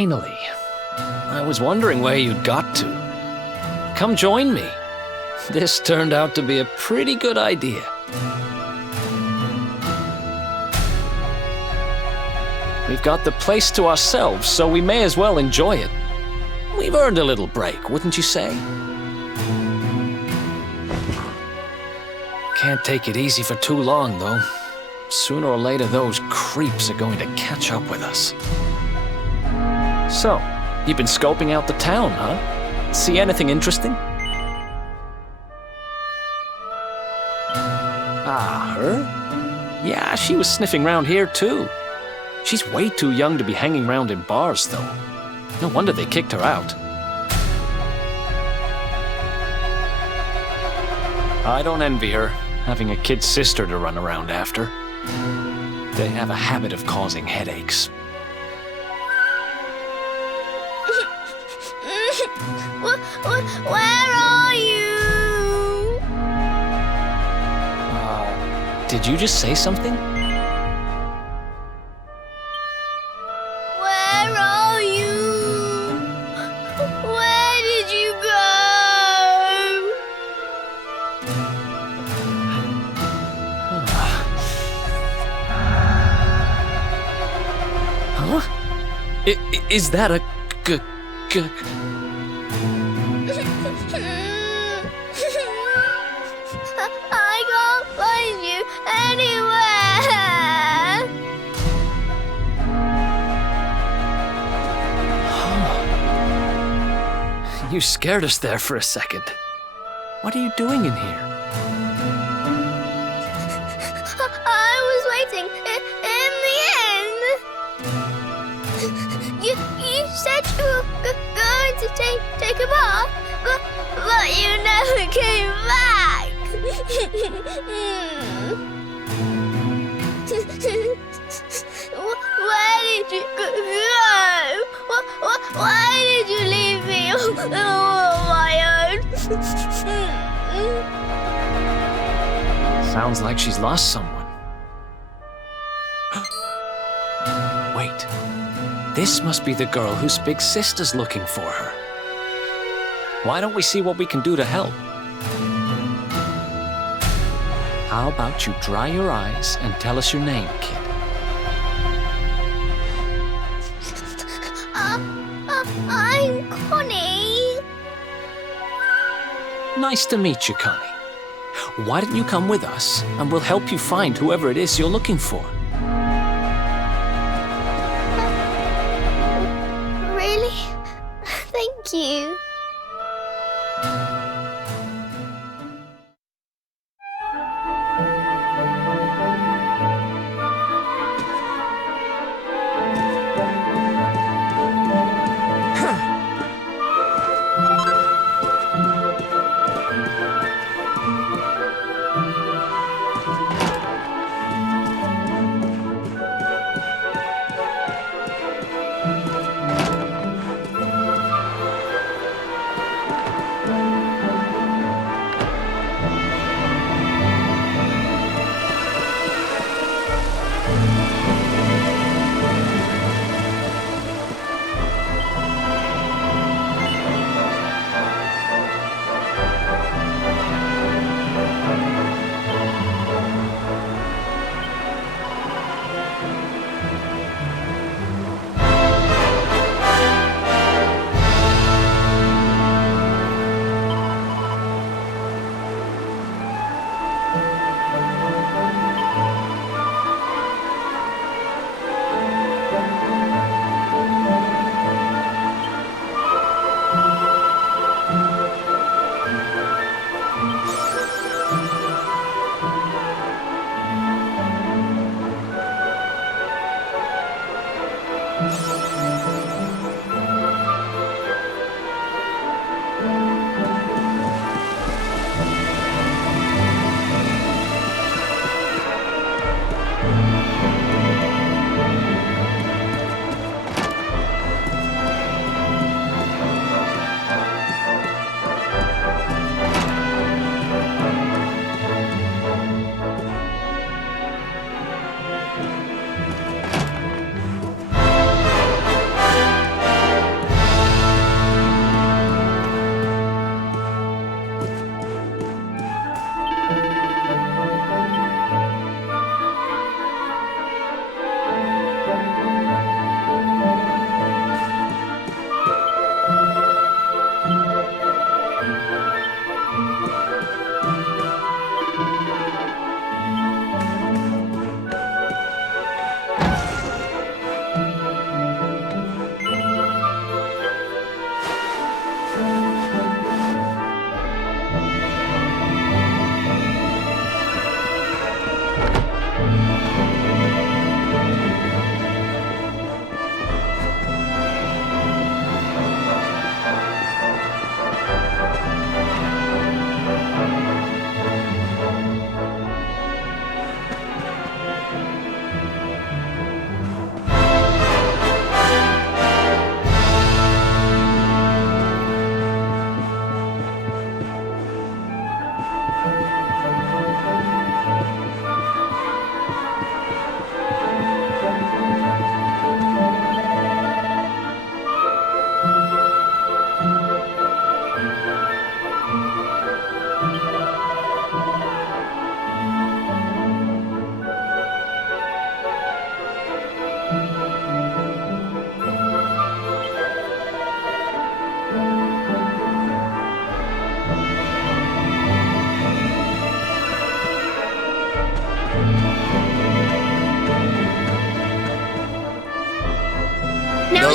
Finally. I was wondering where you'd got to. Come join me. This turned out to be a pretty good idea. We've got the place to ourselves, so we may as well enjoy it. We've earned a little break, wouldn't you say? Can't take it easy for too long, though. Sooner or later, those creeps are going to catch up with us. So, you've been scoping out the town, huh? See anything interesting? Ah, her? Yeah, she was sniffing around here, too. She's way too young to be hanging around in bars, though. No wonder they kicked her out. I don't envy her, having a kid sister to run around after. They have a habit of causing headaches. Where are you? Did you just say something? Where are you? Where did you go? Huh? Is that a I can't find you anywhere. You scared us there for a second. What are you doing in here? I was waiting in the end. You said you were going to take a bath, but you never came back. Where did you go? Why did you leave me all on my own? Sounds like she's lost someone. Wait. This must be the girl whose big sister's looking for her. Why don't we see what we can do to help? How about you dry your eyes and tell us your name, kid? I'm Connie. Nice to meet you, Connie. Why don't you come with us, and we'll help you find whoever it is you're looking for. Really? Thank you.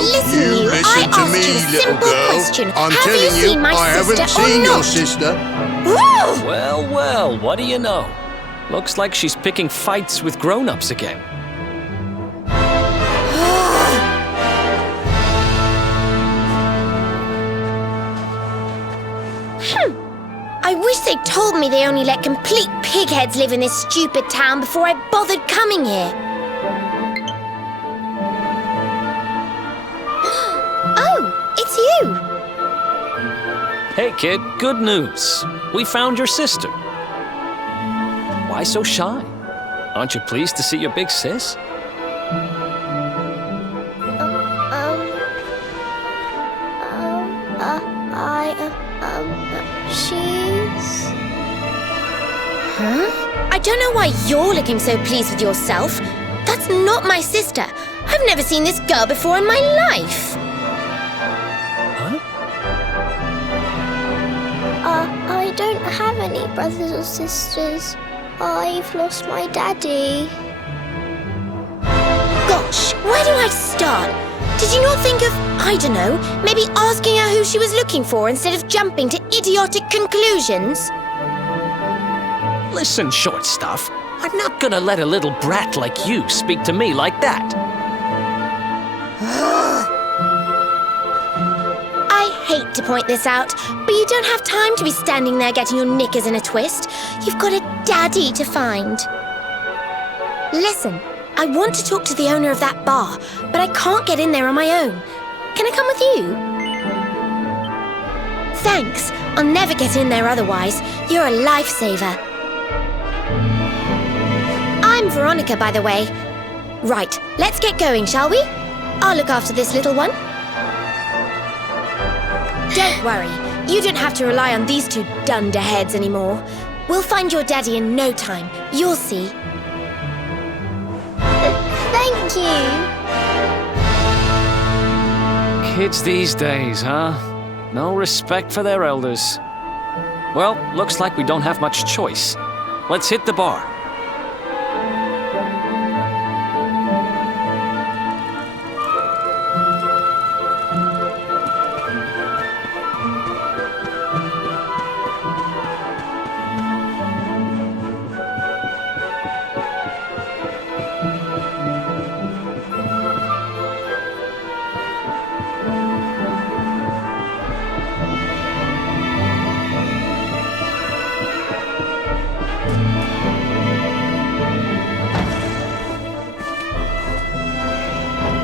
Listen, you I listen to asked me, you a little simple girl. question. I'm Have you telling you, seen my I haven't sister or seen your not? sister. Woo! Well, well, what do you know? Looks like she's picking fights with grown-ups again. I wish they'd told me they only let complete pigheads live in this stupid town before I bothered coming here. Oh, it's you! Hey, kid, good news. We found your sister. Why so shy? Aren't you pleased to see your big sis? She's... Huh? I don't know why you're looking so pleased with yourself. That's not my sister. I've never seen this girl before in my life. Huh? I don't have any brothers or sisters. I've lost my daddy. Gosh, where do I start? Did you not think of, I don't know, maybe asking her who she was looking for instead of jumping to idiotic conclusions? Listen, short stuff. I'm not gonna let a little brat like you speak to me like that. I hate to point this out, but you don't have time to be standing there getting your knickers in a twist. You've got a daddy to find. Listen, I want to talk to the owner of that bar, but I can't get in there on my own. Can I come with you? Thanks. I'll never get in there otherwise. You're a lifesaver. I'm Veronica, by the way. Right, let's get going, shall we? I'll look after this little one. Don't worry. You don't have to rely on these two dunderheads anymore. We'll find your daddy in no time. You'll see. Thank you. Kids these days, huh? No respect for their elders. Well, looks like we don't have much choice. Let's hit the bar.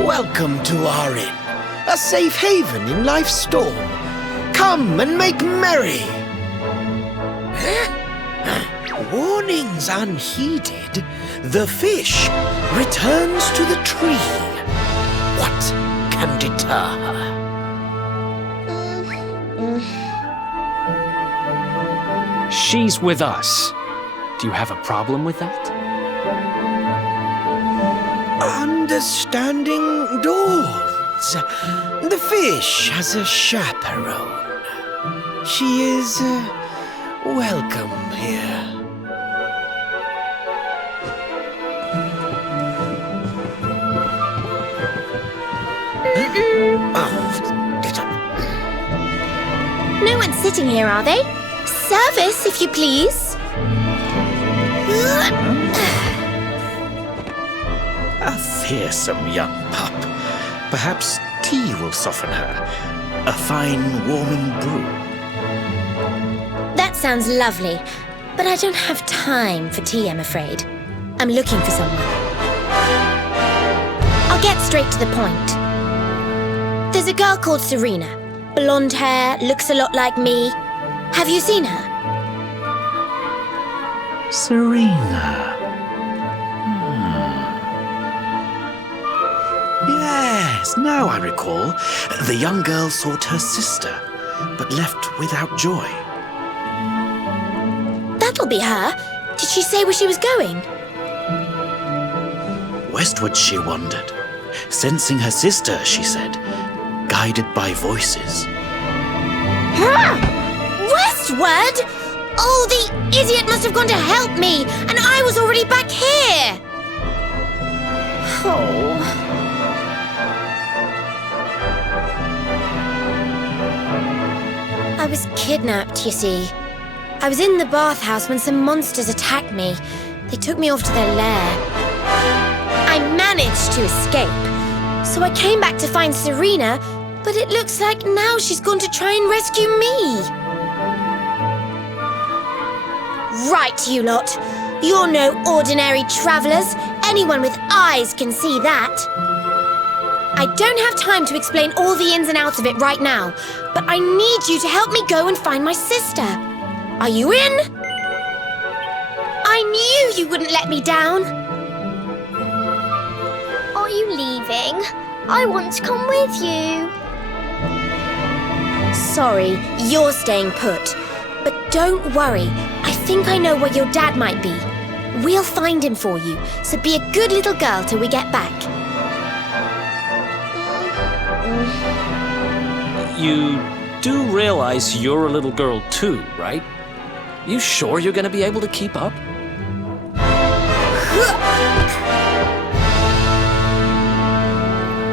Welcome to our inn, a safe haven in life's storm. Come and make merry. Warnings unheeded, the fish returns to the tree. What can deter her? She's with us. Do you have a problem with that? Understanding dawns. The fish has a chaperone. She is welcome here. No one's sitting here, are they? Service, if you please. A fearsome young pup. Perhaps tea will soften her. A fine warming brew. That sounds lovely, but I don't have time for tea, I'm afraid. I'm looking for someone. I'll get straight to the point. There's a girl called Serena. Blonde hair, looks a lot like me. Have you seen her? Serena. Yes, now I recall. The young girl sought her sister, but left without joy. That'll be her. Did she say where she was going? Westward she wandered, sensing her sister, she said, guided by voices. Westward? Oh, the idiot must have gone to help me, and I was already back here. Oh. I was kidnapped, you see. I was in the bathhouse when some monsters attacked me. They took me off to their lair. I managed to escape. So I came back to find Serena, but it looks like now she's gone to try and rescue me. Right, you lot. You're no ordinary travellers. Anyone with eyes can see that. I don't have time to explain all the ins and outs of it right now, but I need you to help me go and find my sister. Are you in? I knew you wouldn't let me down. Are you leaving? I want to come with you. Sorry, you're staying put. But don't worry, I think I know where your dad might be. We'll find him for you, so be a good little girl till we get back. You do realize you're a little girl too, right? You sure you're gonna be able to keep up?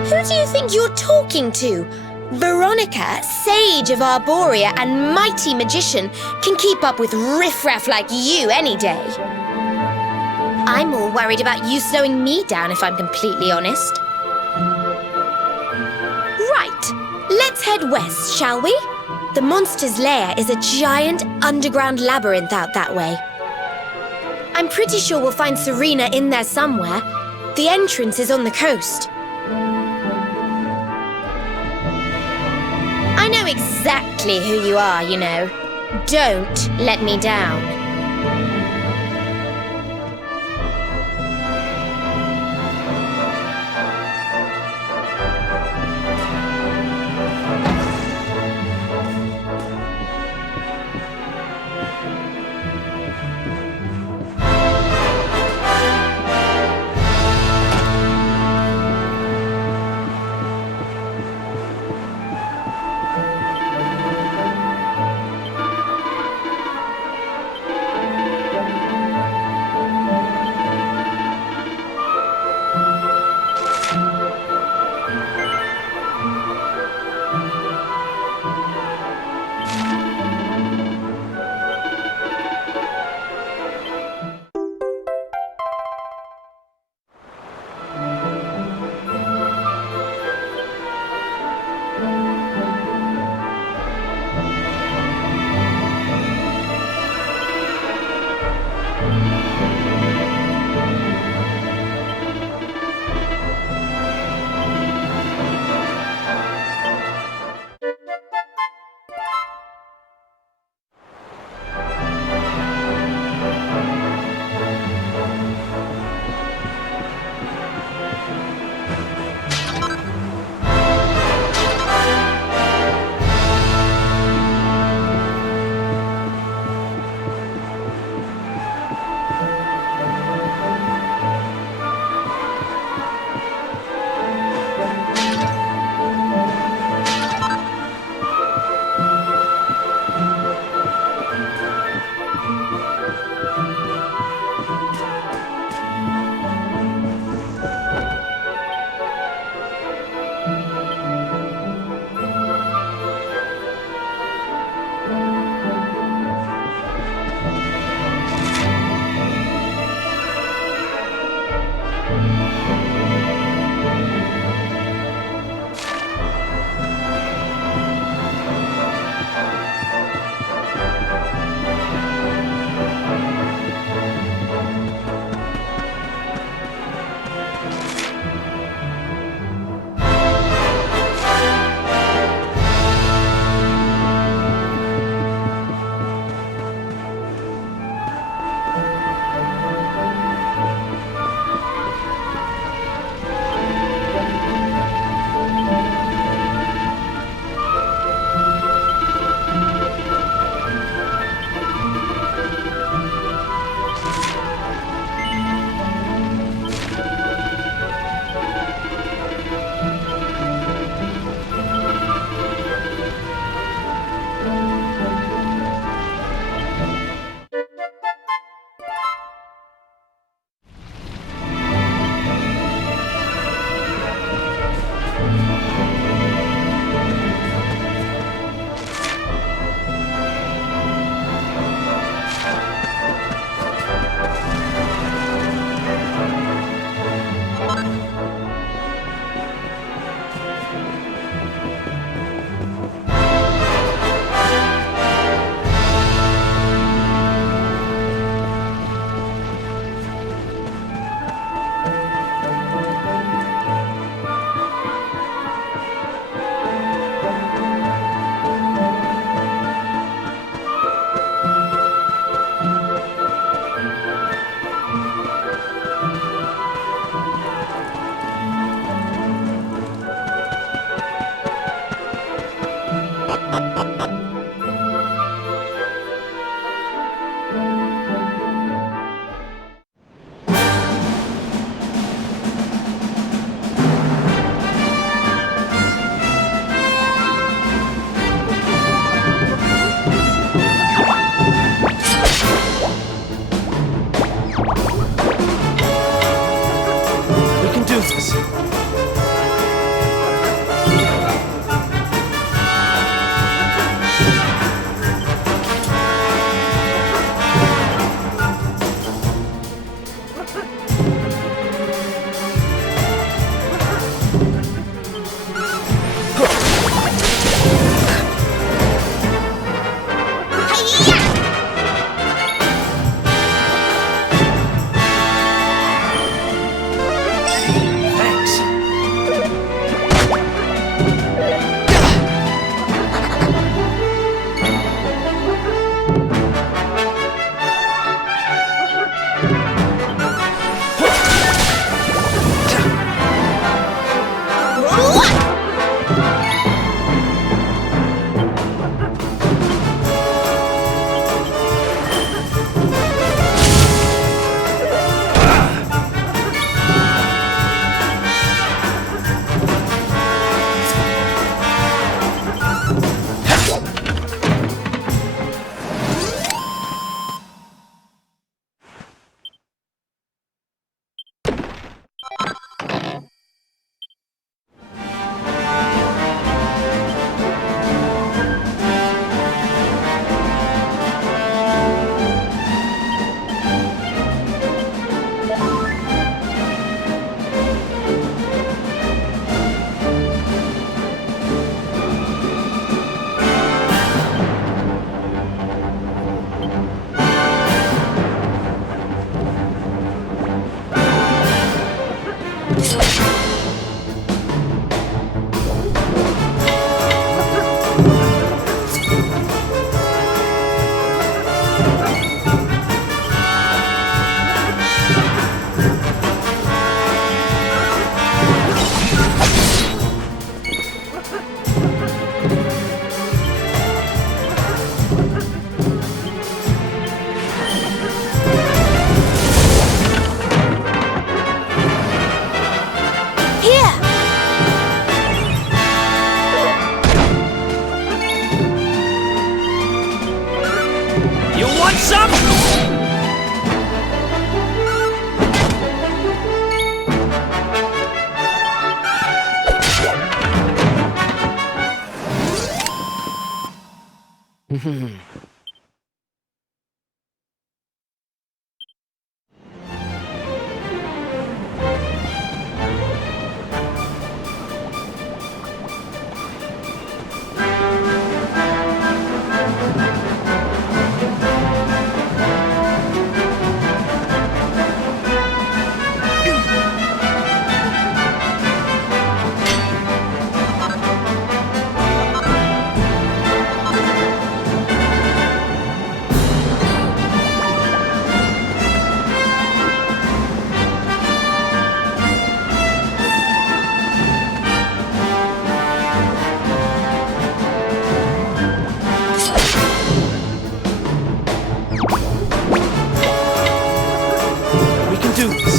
Who do you think you're talking to? Veronica, sage of Arborea and mighty magician, can keep up with riffraff like you any day. I'm more worried about you slowing me down, if I'm completely honest. Right, let's head west, shall we? The monster's lair is a giant underground labyrinth out that way. I'm pretty sure we'll find Serena in there somewhere. The entrance is on the coast. I know exactly who you are, you know. Don't let me down. You want some? We can do this.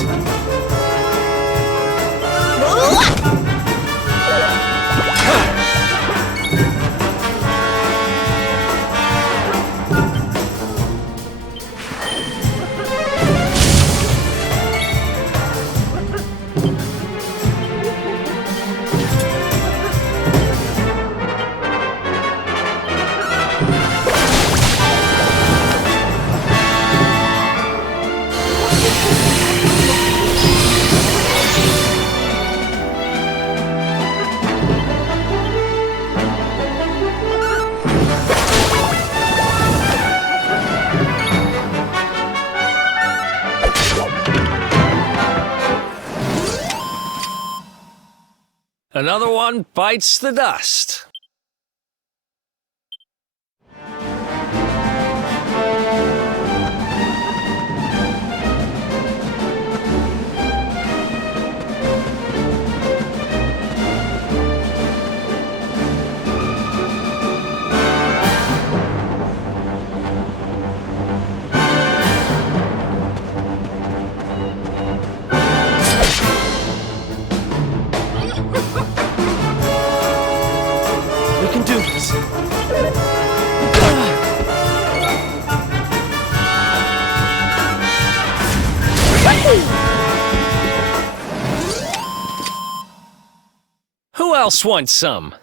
Another one bites the dust. We can do this. Who else wants some?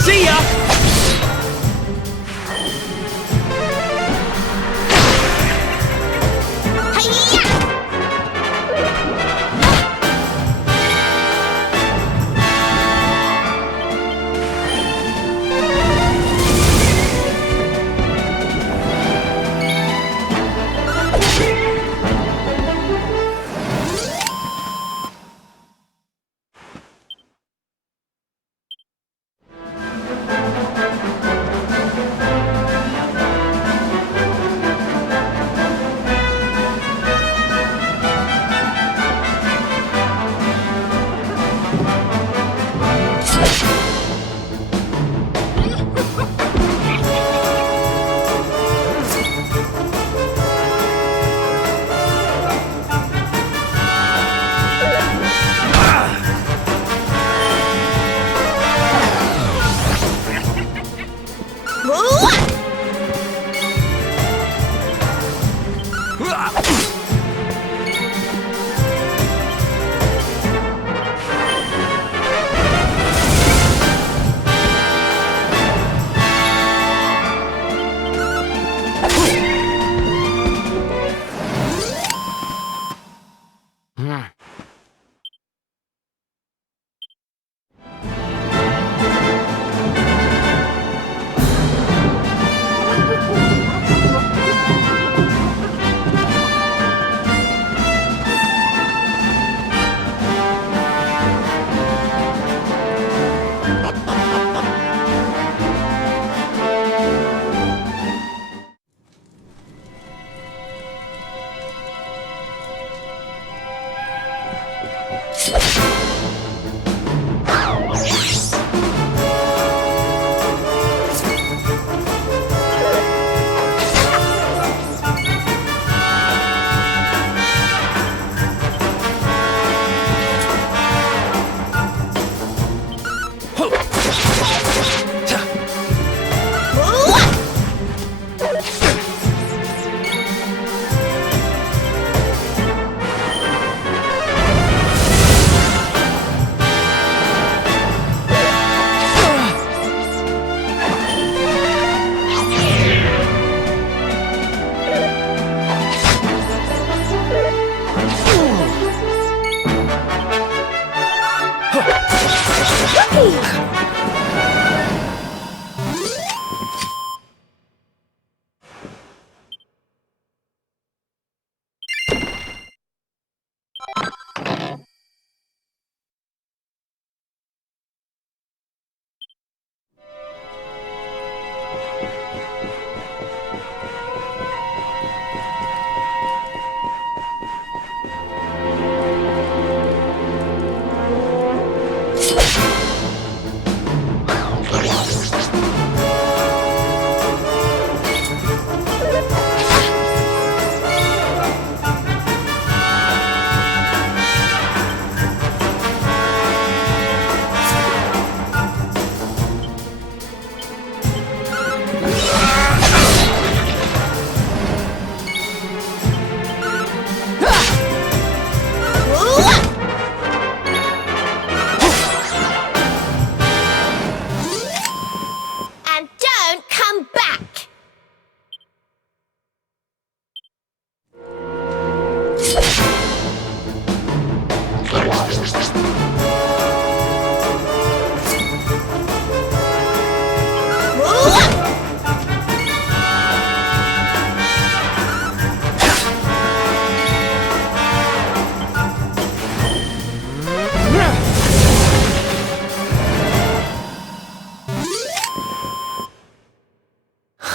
See ya!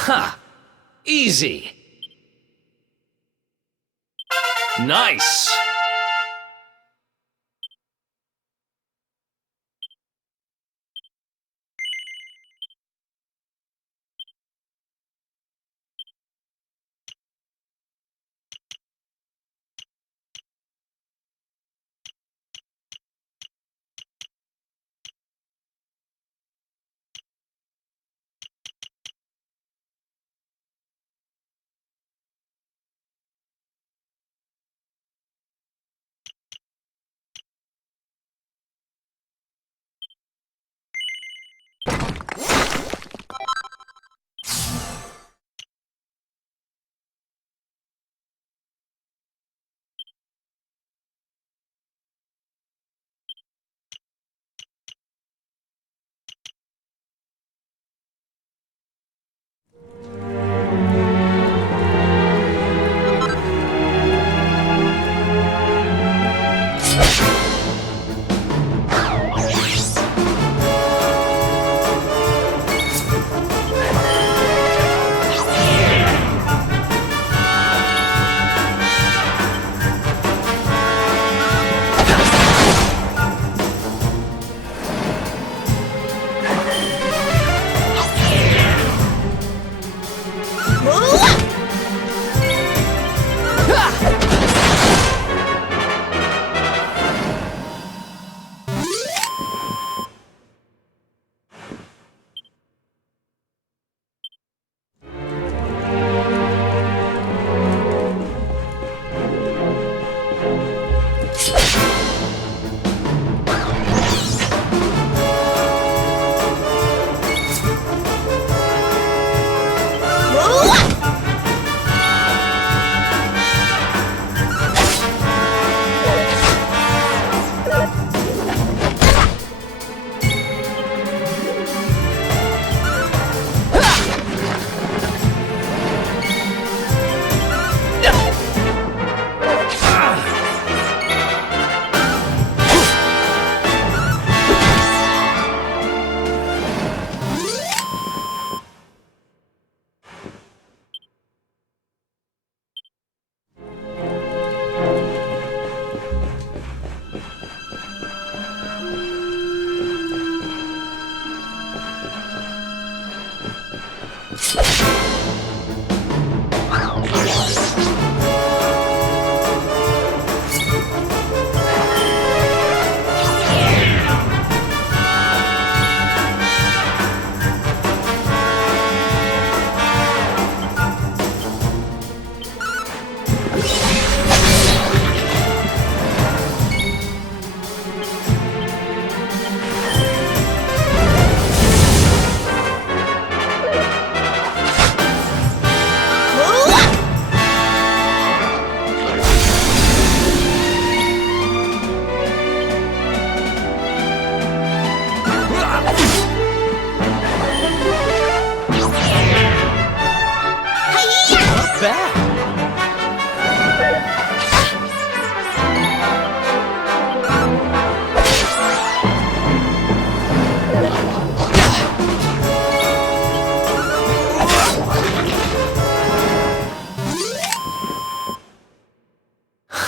Ha! Easy. Nice.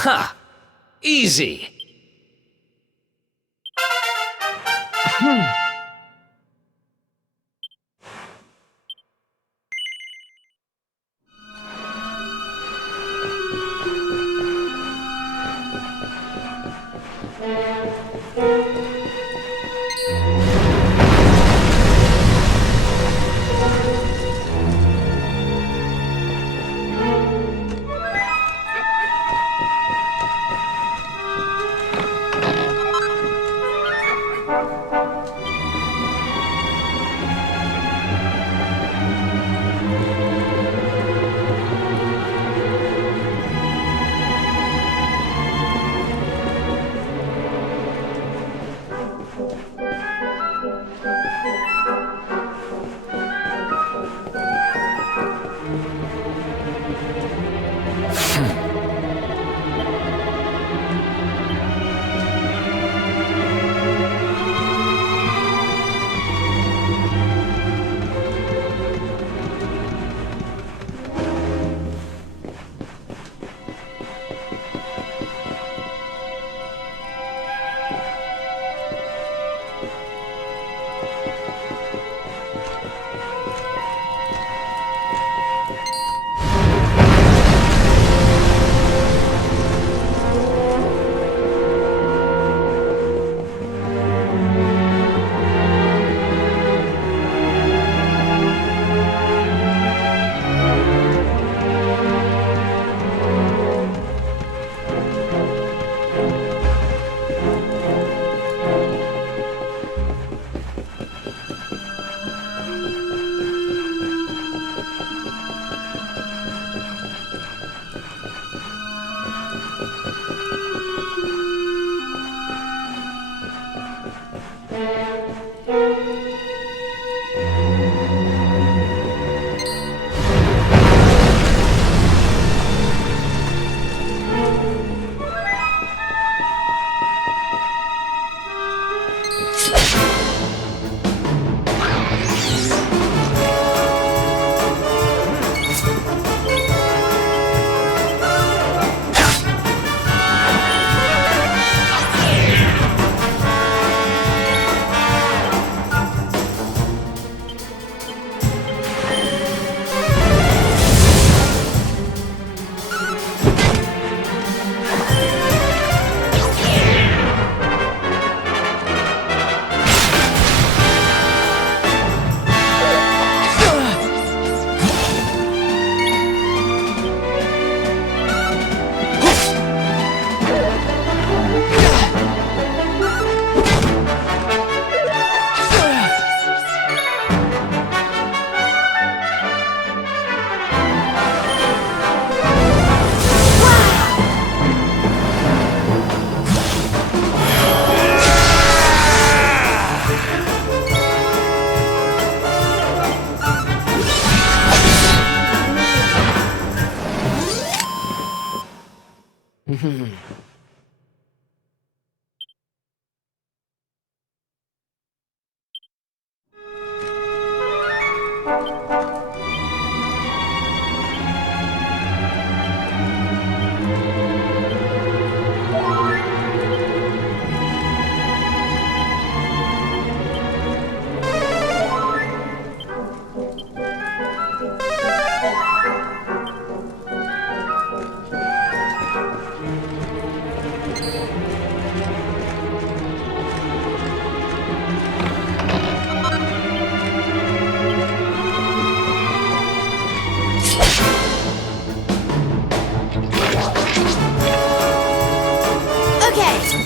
Ha! Easy! Okay.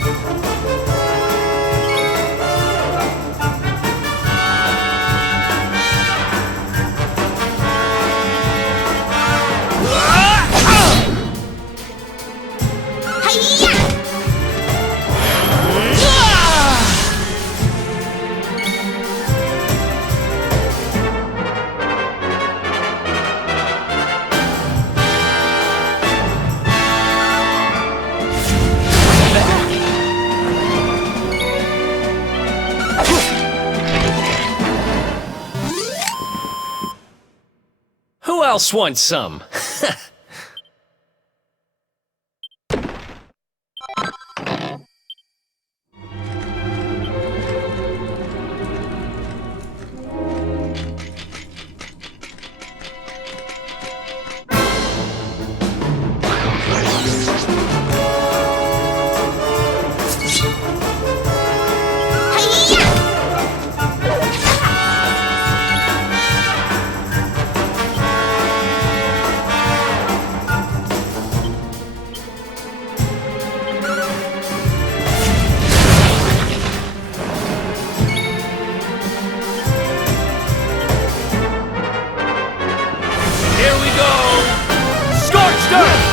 Hi-ya! Who else wants some? Here we go! Scorched Earth!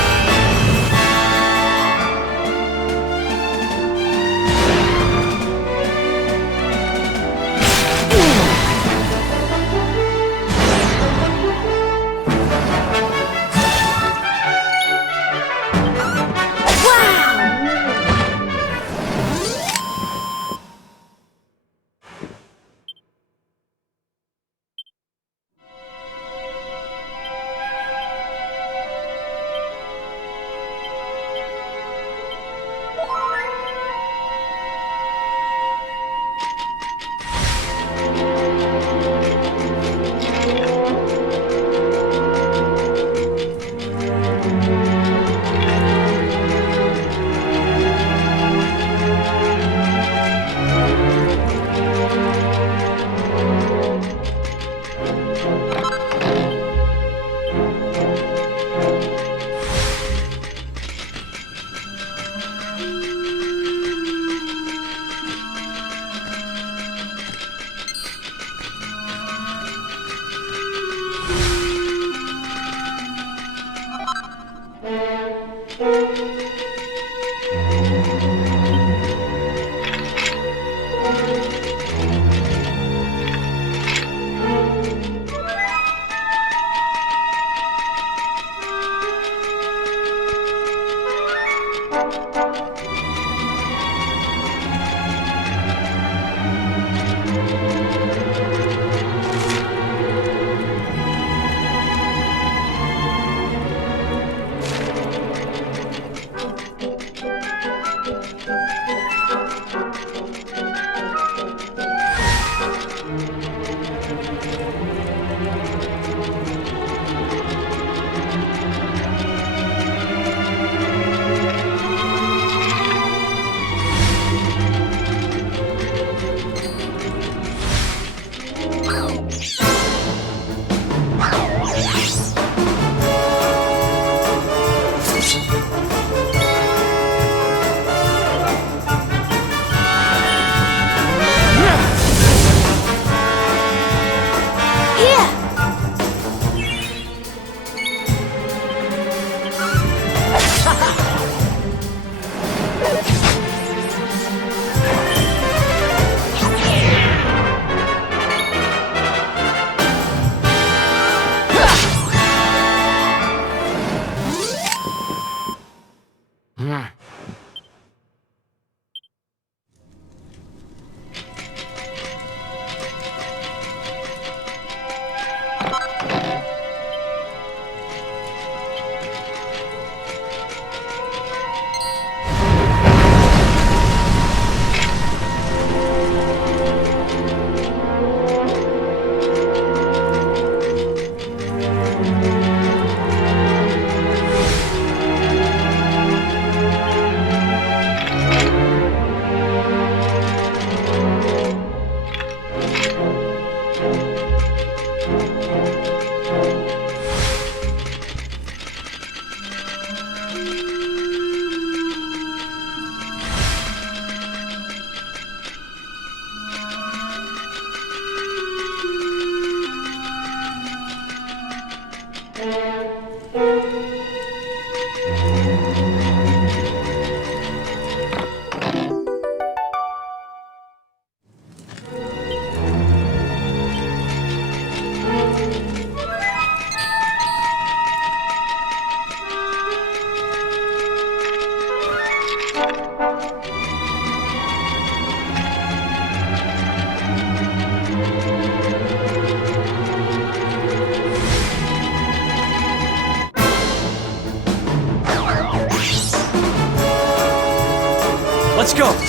Let's go!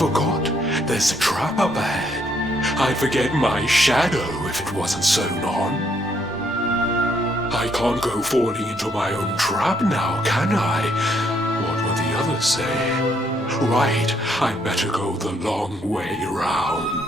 Forgot. There's a trap up ahead. I'd forget my shadow if it wasn't sewn on. I can't go falling into my own trap now, can I? What will the others say? Right, I'd better go the long way round.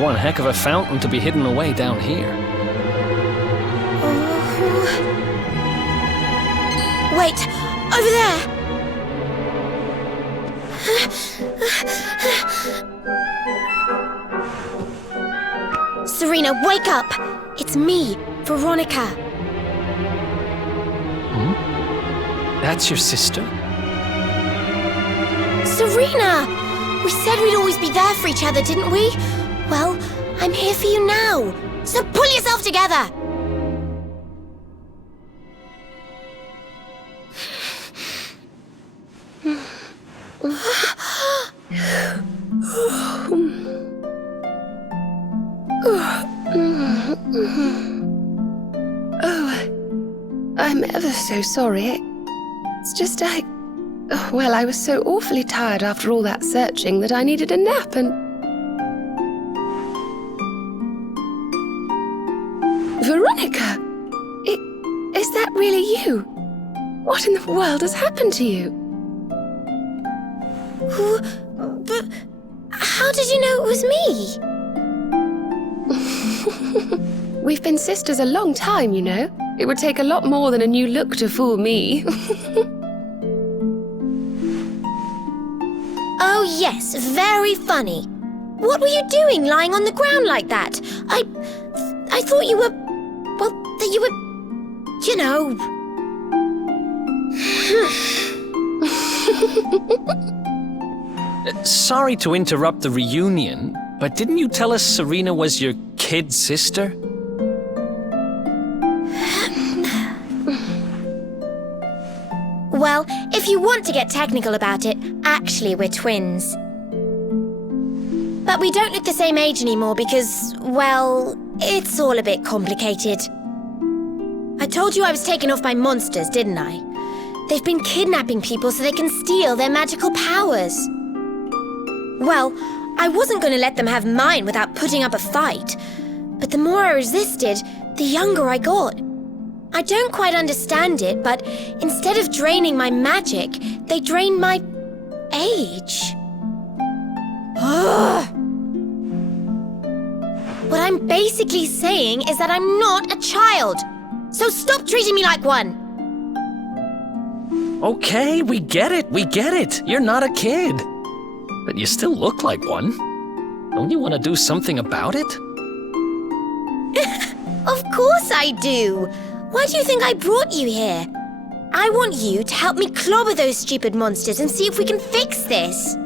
one heck of a fountain to be hidden away down here. Wait, over there! Serena, wake up! It's me, Veronica. That's your sister? Serena! We said we'd always be there for each other, didn't we? Well, I'm here for you now. So pull yourself together! I'm ever so sorry. It's just I was so awfully tired after all that searching that I needed a nap and... Veronica! Is that really you? What in the world has happened to you? But how did you know it was me? We've been sisters a long time, you know. It would take a lot more than a new look to fool me. Oh yes, very funny. What were you doing lying on the ground like that? I thought you were... well, that you were... you know... Sorry to interrupt the reunion, but didn't you tell us Serena was your kid sister? Well, if you want to get technical about it, actually we're twins. But we don't look the same age anymore because, well, it's all a bit complicated. I told you I was taken off by monsters, didn't I? They've been kidnapping people so they can steal their magical powers. Well, I wasn't going to let them have mine without putting up a fight. But the more I resisted, the younger I got. I don't quite understand it, but instead of draining my magic, they drained my age. What I'm basically saying is that I'm not a child. So stop treating me like one. Okay, we get it. You're not a kid. But you still look like one. Don't you want to do something about it? Of course I do. Why do you think I brought you here? I want you to help me clobber those stupid monsters and see if we can fix this.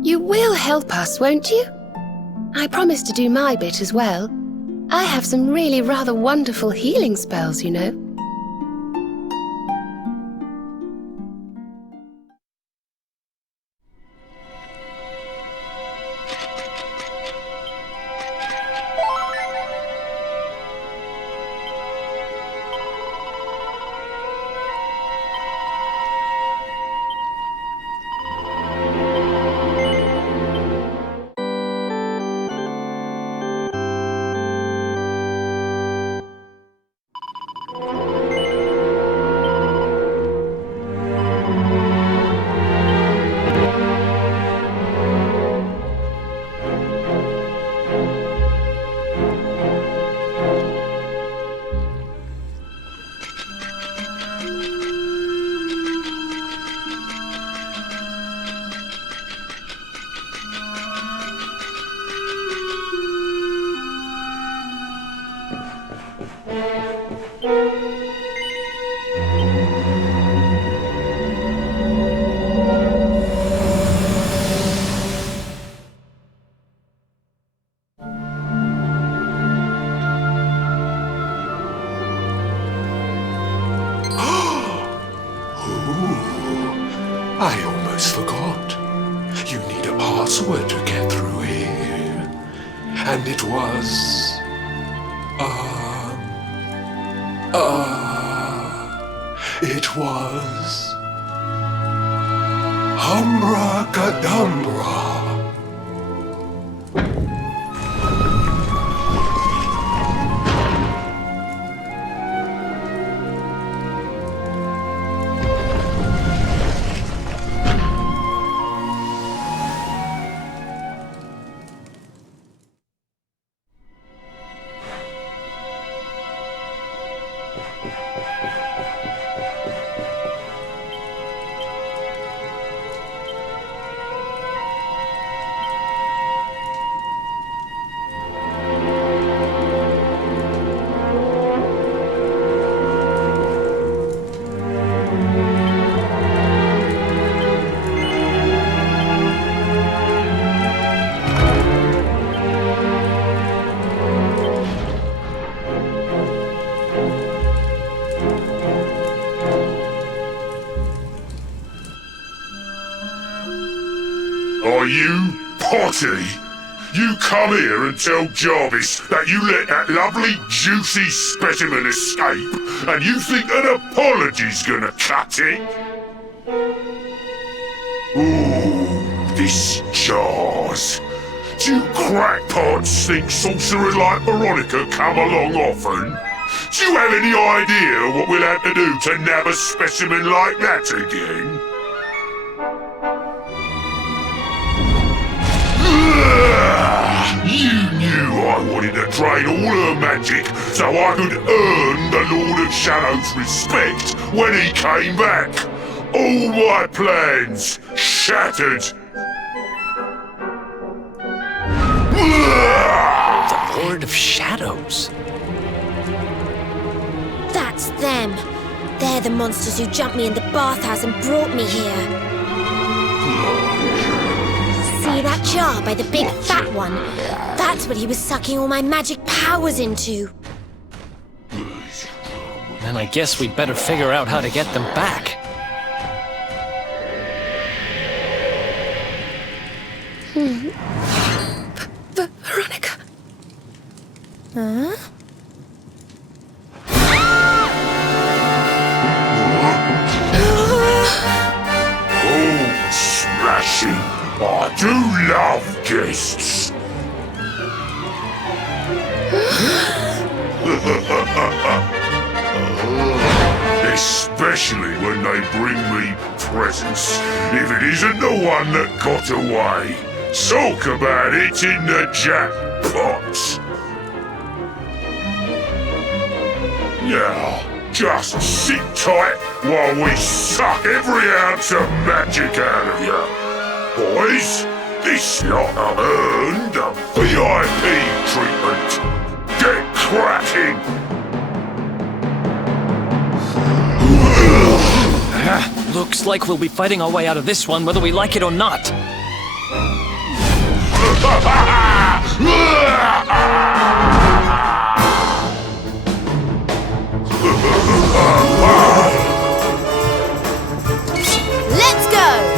You will help us, won't you? I promise to do my bit as well. I have some really rather wonderful healing spells, you know. I almost forgot. You need a password to get through here. And it was... it was... Humbracadabra. Are you Partie? You come here and tell Jarvis that you let that lovely juicy specimen escape, and you think an apology's gonna cut it? Ooh, this jars. Do crackpots think sorcerers like Veronica come along often? Do you have any idea what we'll have to do to nab a specimen like that again? You knew I wanted to drain all her magic so I could earn the Lord of Shadow's respect when he came back. All my plans shattered. The Lord of Shadows. That's them. They're the monsters who jumped me in the bathhouse and brought me here. See that jar by the big fat one? That's what he was sucking all my magic powers into. Then I guess we'd better figure out how to get them back. Veronica. Huh? Oh, smashing! I do love guests! Especially when they bring me presents, if it isn't the one that got away. Talk about it in the jackpot! Now, just sit tight while we suck every ounce of magic out of you. Boys, this lot earned a VIP treatment. Get cracking! Looks like we'll be fighting our way out of this one whether we like it or not. Let's go!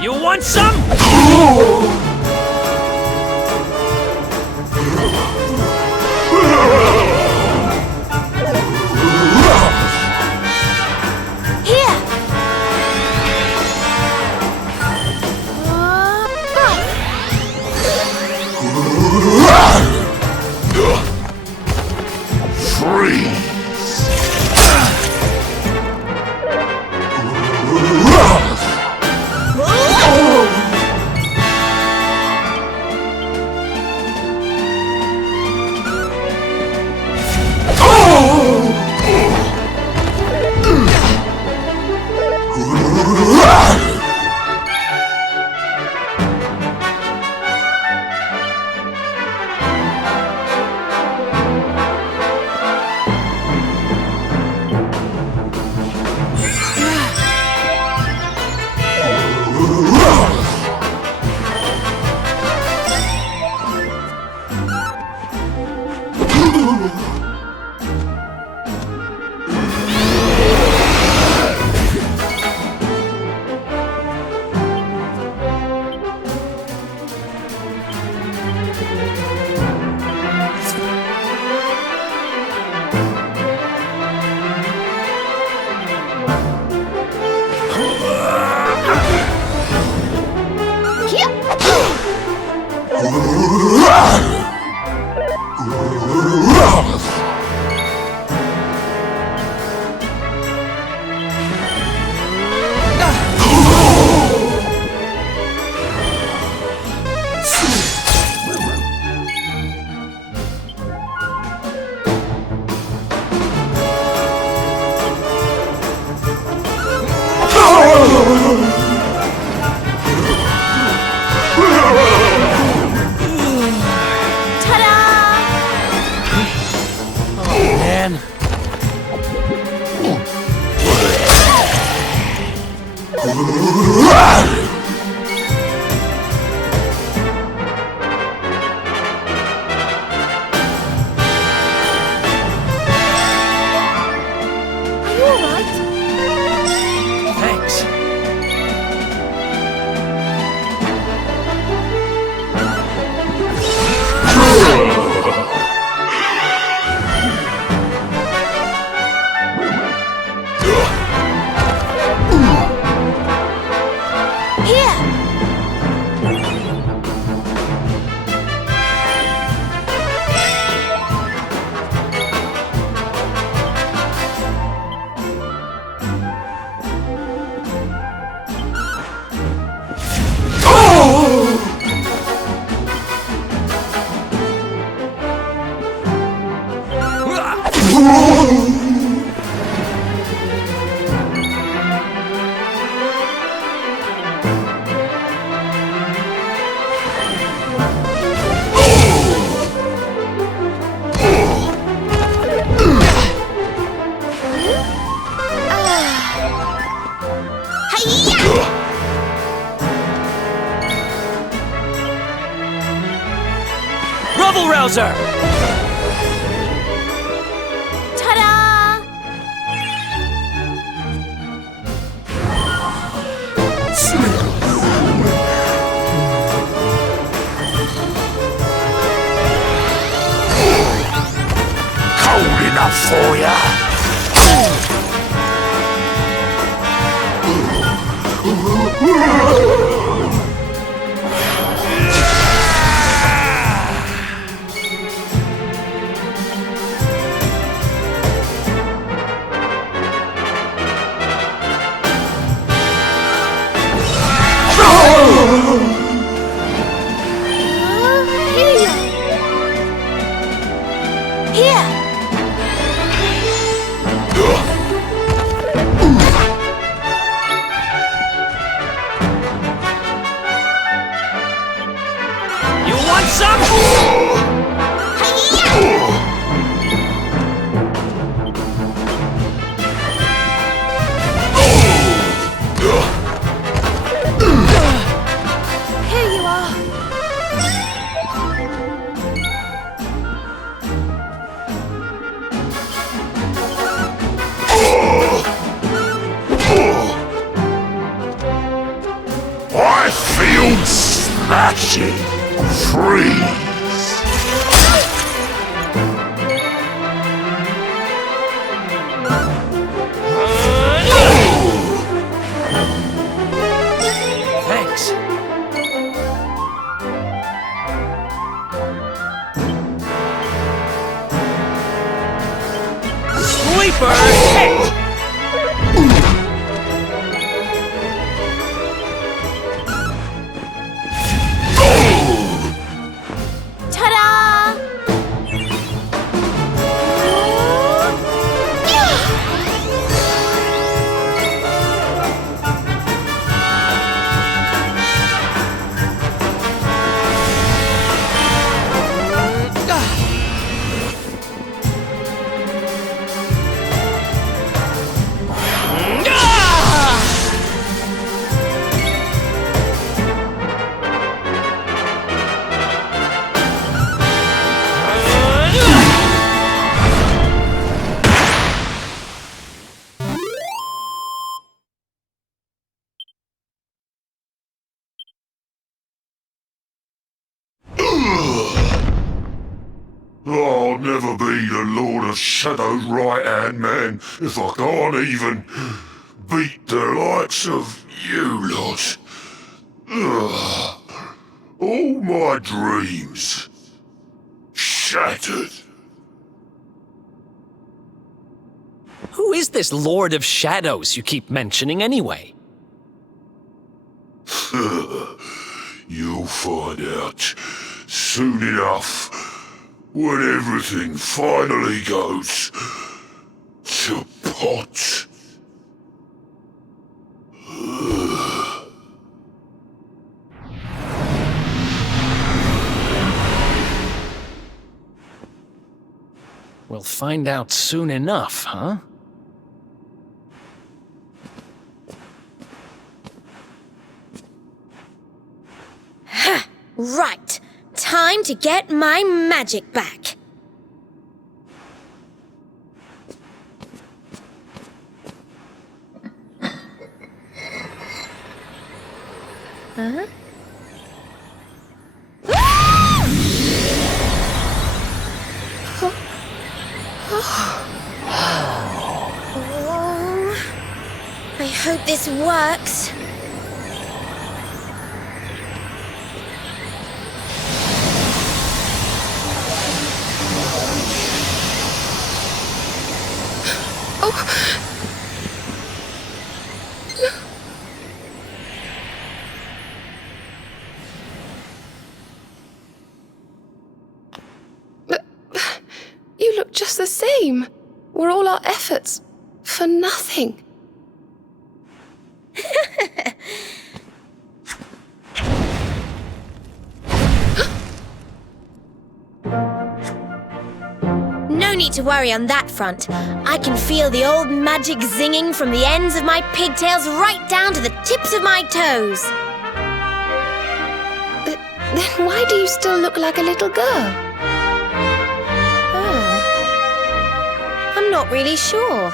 You want some? Here! Thanks. Rubble Rouser! Ta-da! Cold enough for ya! You want some? Here you are. I feel smashing freeze. Thanks. Sleeper hit! Ta-da! the Lord of Shadow's right-hand man if I can't even beat the likes of you lot. Ugh. All my dreams shattered. Who is this Lord of Shadows you keep mentioning anyway? You'll find out soon enough when everything finally goes to pot. We'll find out soon enough, huh? Right. Time to get my magic back. Huh? Oh, I hope this works. You look just the same. Were all our efforts for nothing? No need to worry on that front. I can feel the old magic zinging from the ends of my pigtails right down to the tips of my toes. Then why do you still look like a little girl? I'm not really sure.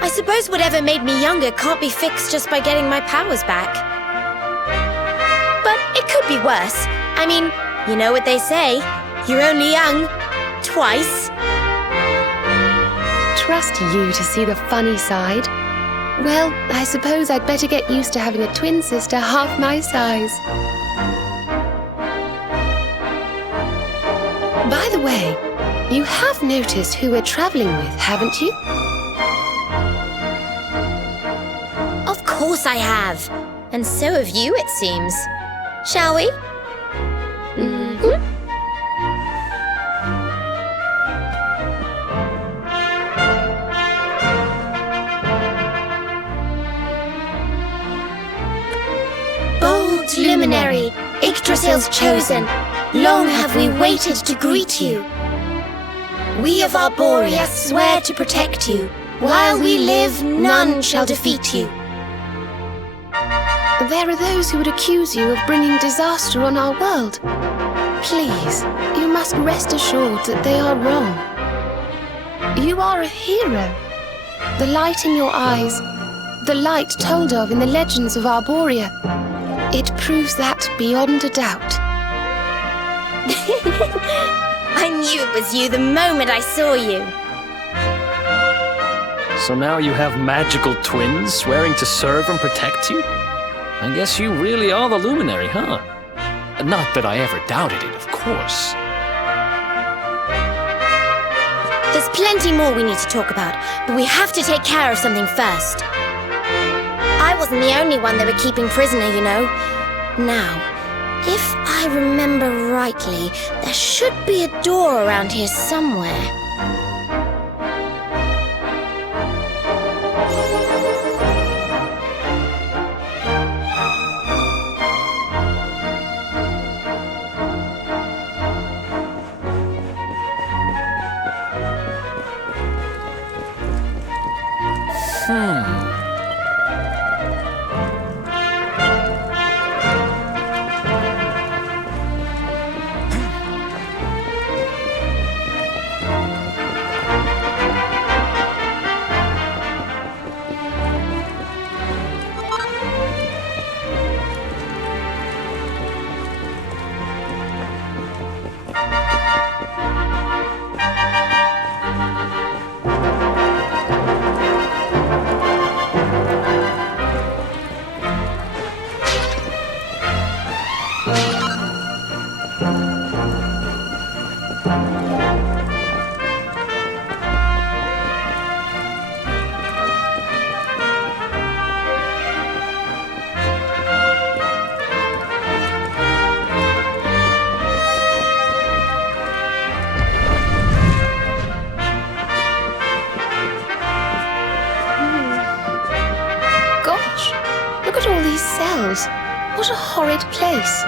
I suppose whatever made me younger can't be fixed just by getting my powers back. But it could be worse. I mean, you know what they say. You're only young twice. Trust you to see the funny side. Well, I suppose I'd better get used to having a twin sister half my size. By the way, you have noticed who we're traveling with, haven't you? Of course I have. And so have you, it seems. Shall we? Mm-hmm. Bold luminary, Yggdrasil's chosen, long have we waited to greet you. We of Arborea swear to protect you. While we live, none shall defeat you. There are those who would accuse you of bringing disaster on our world. Please, you must rest assured that they are wrong. You are a hero. The light in your eyes, the light told of in the legends of Arborea, it proves that beyond a doubt. I knew it was you the moment I saw you. So now you have magical twins swearing to serve and protect you? I guess you really are the luminary, huh? Not that I ever doubted it, of course. There's plenty more we need to talk about, but we have to take care of something first. I wasn't the only one they were keeping prisoner, you know. Now, if I remember rightly, there should be a door around here somewhere. animals. What a horrid place.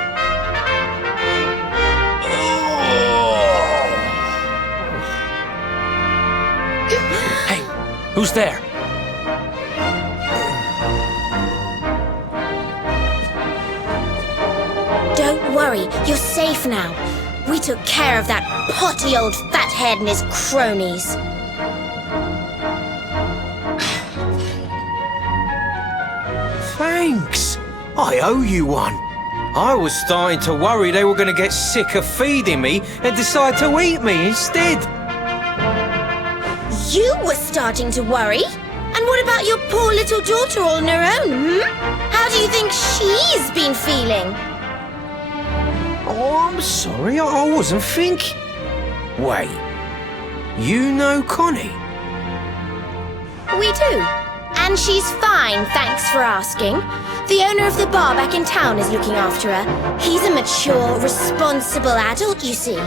Hey, who's there? Don't worry, you're safe now. We took care of that potty old fathead and his cronies. Thanks. I owe you one. I was starting to worry they were going to get sick of feeding me and decide to eat me instead. You were starting to worry? And what about your poor little daughter all on her own, How do you think she's been feeling? Oh, I'm sorry, I wasn't thinking. Wait, you know Connie? We do. And she's fine, thanks for asking. The owner of the bar back in town is looking after her. He's a mature, responsible adult, you see.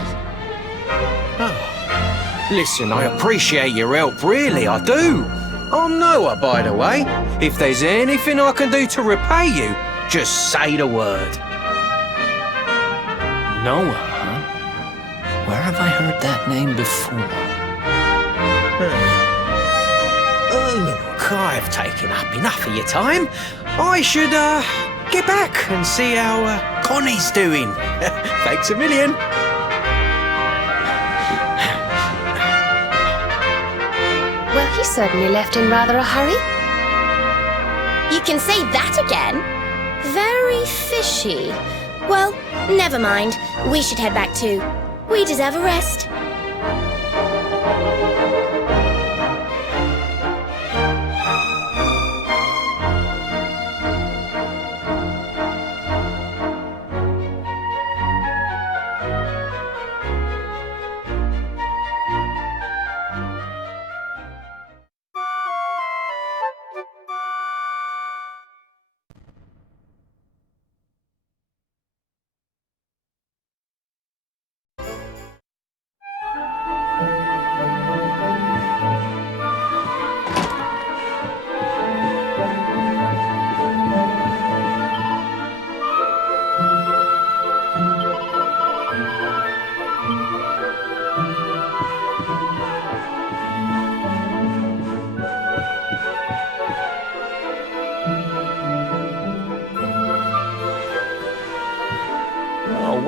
Listen, I appreciate your help, really, I do. I'm Noah, by the way. If there's anything I can do to repay you, just say the word. Noah, huh? Where have I heard that name before? Look, I've taken up enough of your time. I should, get back and see how, Connie's doing. Thanks a million. Well, he certainly left in rather a hurry. You can say that again? Very fishy. Well, never mind. We should head back too. We deserve a rest.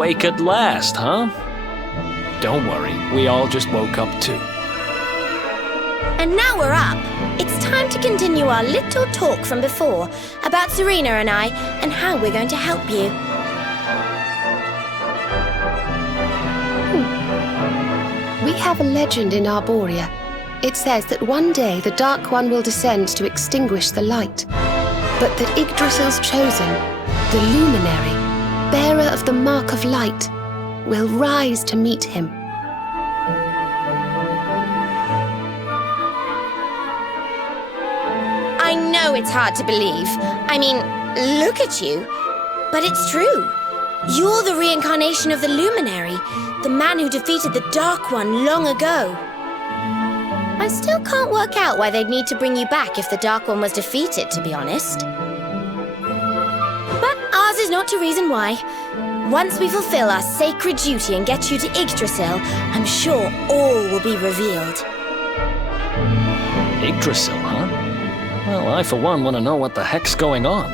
Awake at last, huh? Don't worry, we all just woke up too. And now we're up. It's time to continue our little talk from before about Serena and I and how we're going to help you. We have a legend in Arborea. It says that one day the Dark One will descend to extinguish the light, but that Yggdrasil's chosen, the Luminary, bearer of the Mark of Light, will rise to meet him. I know it's hard to believe. I mean, look at you. But it's true. You're the reincarnation of the Luminary, the man who defeated the Dark One long ago. I still can't work out why they'd need to bring you back if the Dark One was defeated, to be honest. But ours is not to reason why. Once we fulfill our sacred duty and get you to Yggdrasil, I'm sure all will be revealed. Yggdrasil, huh? Well, I for one want to know what the heck's going on.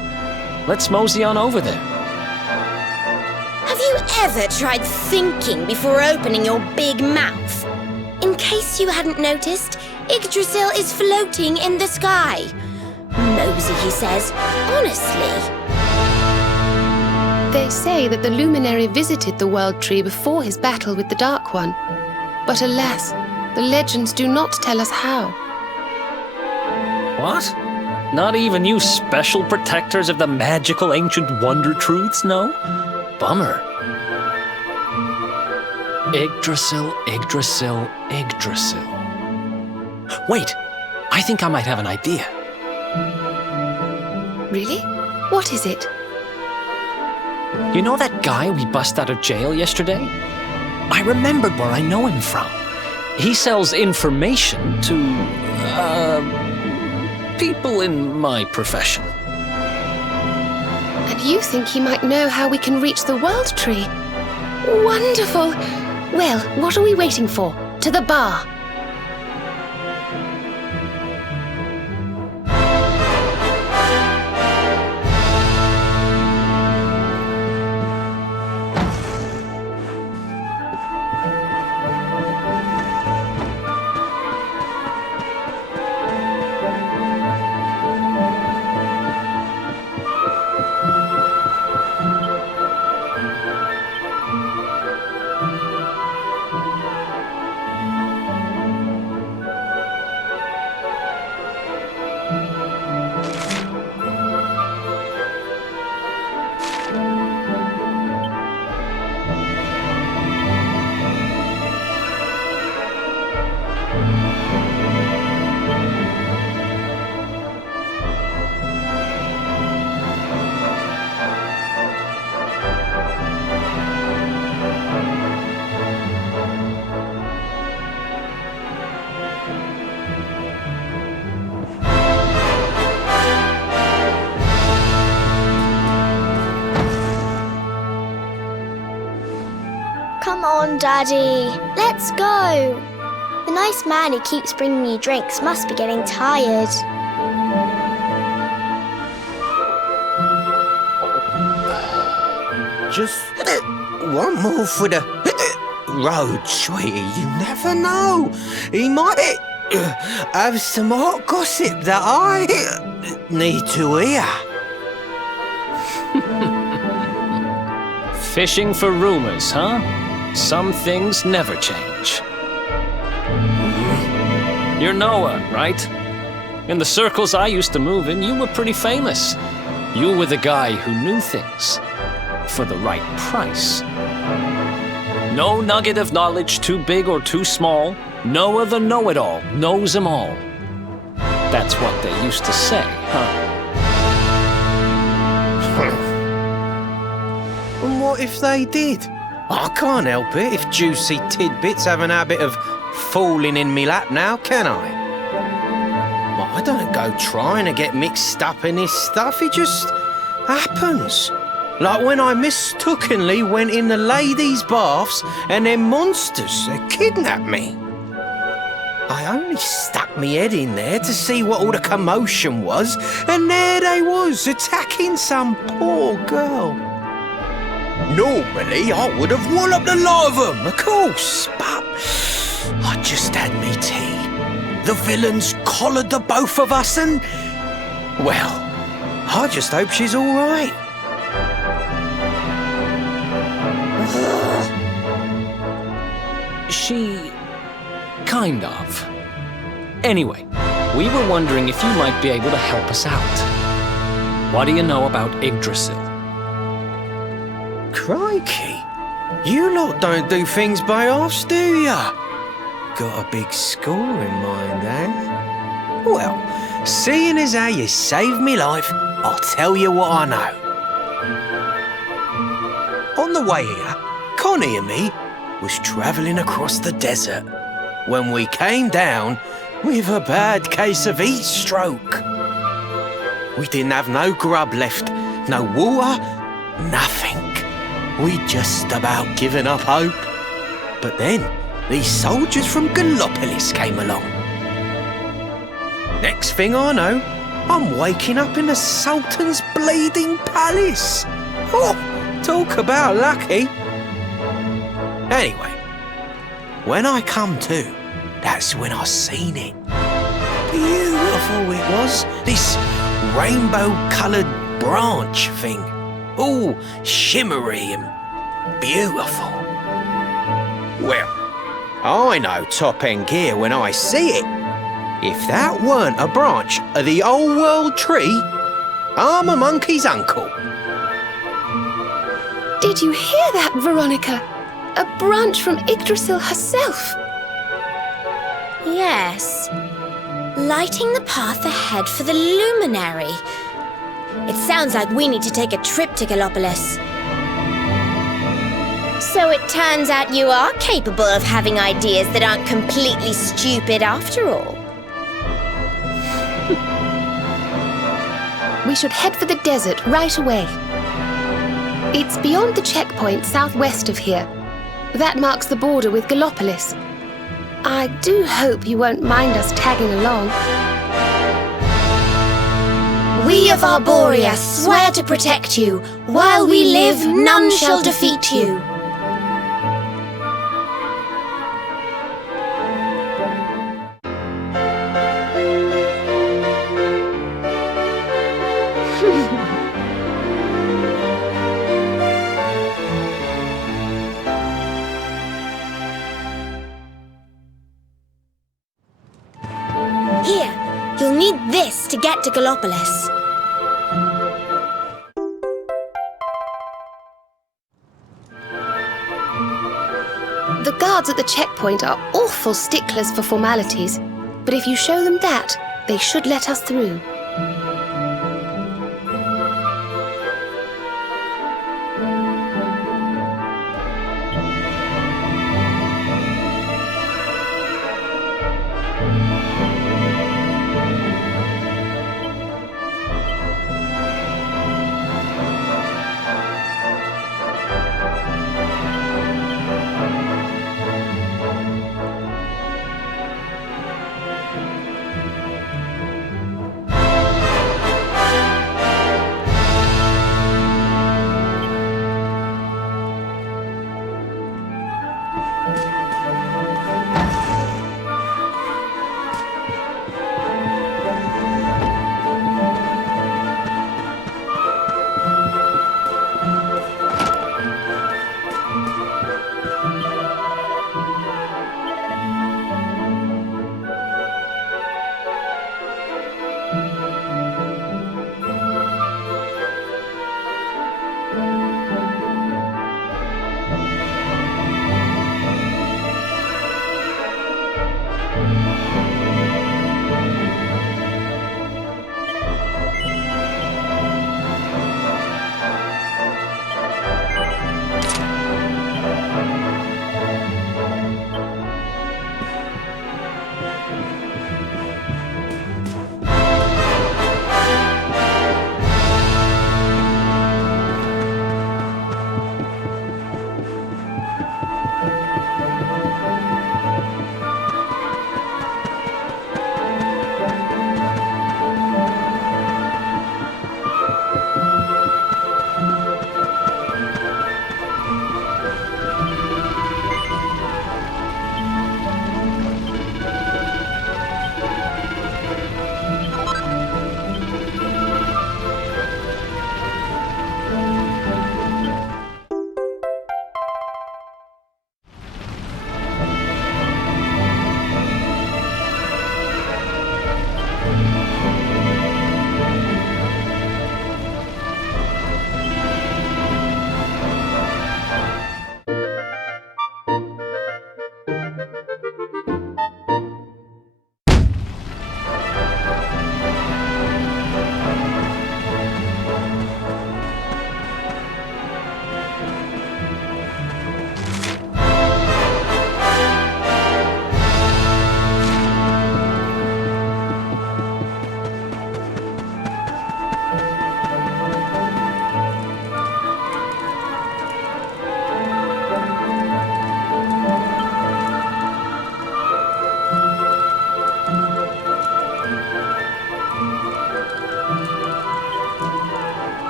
Let's mosey on over there. Have you ever tried thinking before opening your big mouth? In case you hadn't noticed, Yggdrasil is floating in the sky. Mosey, he says. Honestly. They say that the Luminary visited the World Tree before his battle with the Dark One. But alas, the legends do not tell us how. What? Not even you special protectors of the magical ancient wonder truths, no? Bummer. Yggdrasil, Yggdrasil, Yggdrasil. Wait, I think I might have an idea. Really? What is it? You know that guy we bust out of jail yesterday? I remembered where I know him from. He sells information to, people in my profession. And you think he might know how we can reach the World Tree? Wonderful! Well, what are we waiting for? To the bar! Come on, Daddy. Let's go. The nice man who keeps bringing you drinks must be getting tired. Just one more for the road, sweetie. You never know. He might have some hot gossip that I need to hear. Fishing for rumors, huh? Some things never change. You're Noah, right? In the circles I used to move in, you were pretty famous. You were the guy who knew things. For the right price. No nugget of knowledge too big or too small. Noah the know-it-all knows 'em all. That's what they used to say, huh? And what if they did? I can't help it if juicy tidbits have an habit of falling in me lap now, can I? Well, I don't go trying to get mixed up in this stuff, it just happens. Like when I mistakenly went in the ladies' baths and them monsters kidnapped me. I only stuck me head in there to see what all the commotion was, and there they was, attacking some poor girl. Normally, I would have walloped the lot of them, of course, but I just had me tea. The villains collared the both of us and, well, I just hope she's all right. She... kind of. Anyway, we were wondering if you might be able to help us out. What do you know about Yggdrasil? Crikey, you lot don't do things by halves, do ya? Got a big score in mind, eh? Well, seeing as how you saved me life, I'll tell you what I know. On the way here, Connie and me was travelling across the desert when we came down with a bad case of heat stroke. We didn't have no grub left, no water, nothing. We'd just about given up hope. But then these soldiers from Gallopolis came along. Next thing I know, I'm waking up in the Sultan's bleeding palace. Oh, talk about lucky. Anyway, when I come to, that's when I seen it. Beautiful it was, this rainbow-coloured branch thing. All shimmery and beautiful. Well, I know top-end gear when I see it. If that weren't a branch of the old world tree, I'm a monkey's uncle. Did you hear that, Veronica? A branch from Yggdrasil herself. Yes. Lighting the path ahead for the luminary. It sounds like we need to take a trip to Gallopolis. So it turns out you are capable of having ideas that aren't completely stupid after all. We should head for the desert right away. It's beyond the checkpoint southwest of here. That marks the border with Gallopolis. I do hope you won't mind us tagging along. We of Arborea swear to protect you. While we live, none shall defeat you. Here, you'll need this to get to Gallopolis. The guards at the checkpoint are awful sticklers for formalities, but if you show them that, they should let us through.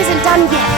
isn't done yet.